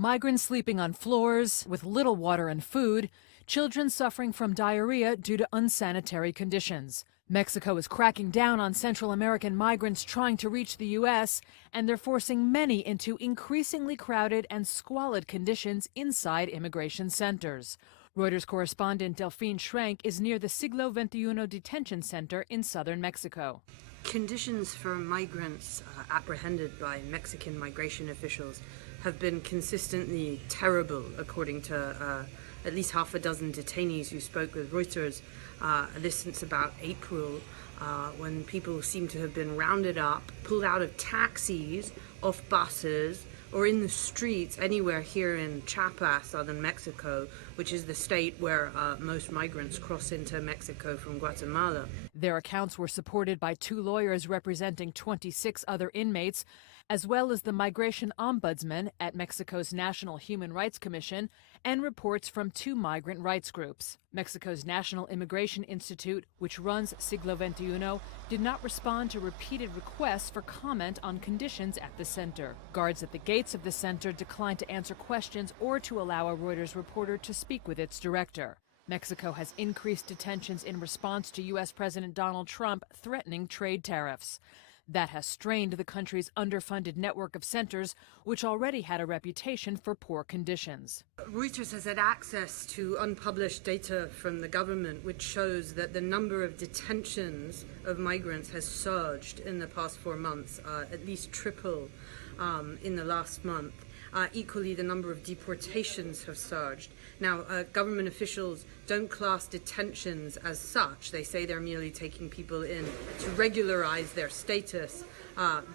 Migrants sleeping on floors with little water and food, children suffering from diarrhea due to unsanitary conditions. Mexico is cracking down on Central American migrants trying to reach the U.S., and they're forcing many into increasingly crowded and squalid conditions inside immigration centers. Reuters correspondent Delphine Schrenk is near the Siglo XXI detention center in southern Mexico. Conditions for migrants apprehended by Mexican migration officials have been consistently terrible, according to at least half a dozen detainees who spoke with Reuters. This since about April, when people seem to have been rounded up, pulled out of taxis, off buses, or in the streets anywhere here in Chiapas, southern Mexico, which is the state where most migrants cross into Mexico from Guatemala. Their accounts were supported by 2 lawyers representing 26 other inmates, as well as the migration ombudsman at Mexico's National Human Rights Commission and reports from 2 migrant rights groups. Mexico's National Immigration Institute, which runs Siglo XXI, did not respond to repeated requests for comment on conditions at the center. Guards at the gates of the center declined to answer questions or to allow a Reuters reporter to speak with its director. Mexico has increased detentions in response to U.S. President Donald Trump threatening trade tariffs. That has strained the country's underfunded network of centers, which already had a reputation for poor conditions. Reuters has had access to unpublished data from the government, which shows that the number of detentions of migrants has surged in the past 4 months, at least triple in the last month. Equally, the number of deportations have surged. Now, government officials don't class detentions as such. They say they're merely taking people in to regularize their status,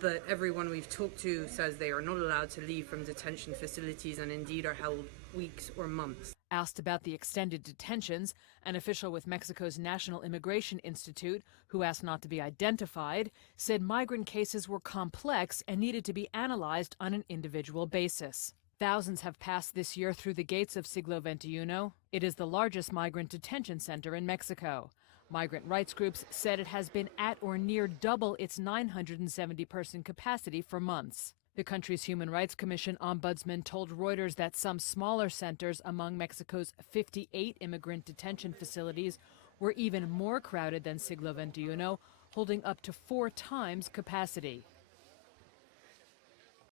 but everyone we've talked to says they are not allowed to leave from detention facilities and indeed are held weeks or months. Asked about the extended detentions, an official with Mexico's National Immigration Institute, who asked not to be identified, said migrant cases were complex and needed to be analyzed on an individual basis. Thousands have passed this year through the gates of Siglo XXI. It is the largest migrant detention center in Mexico. Migrant rights groups said it has been at or near double its 970-person capacity for months. The country's Human Rights Commission ombudsman told Reuters that some smaller centers among Mexico's 58 immigrant detention facilities were even more crowded than Siglo XXI, holding up to 4 times capacity.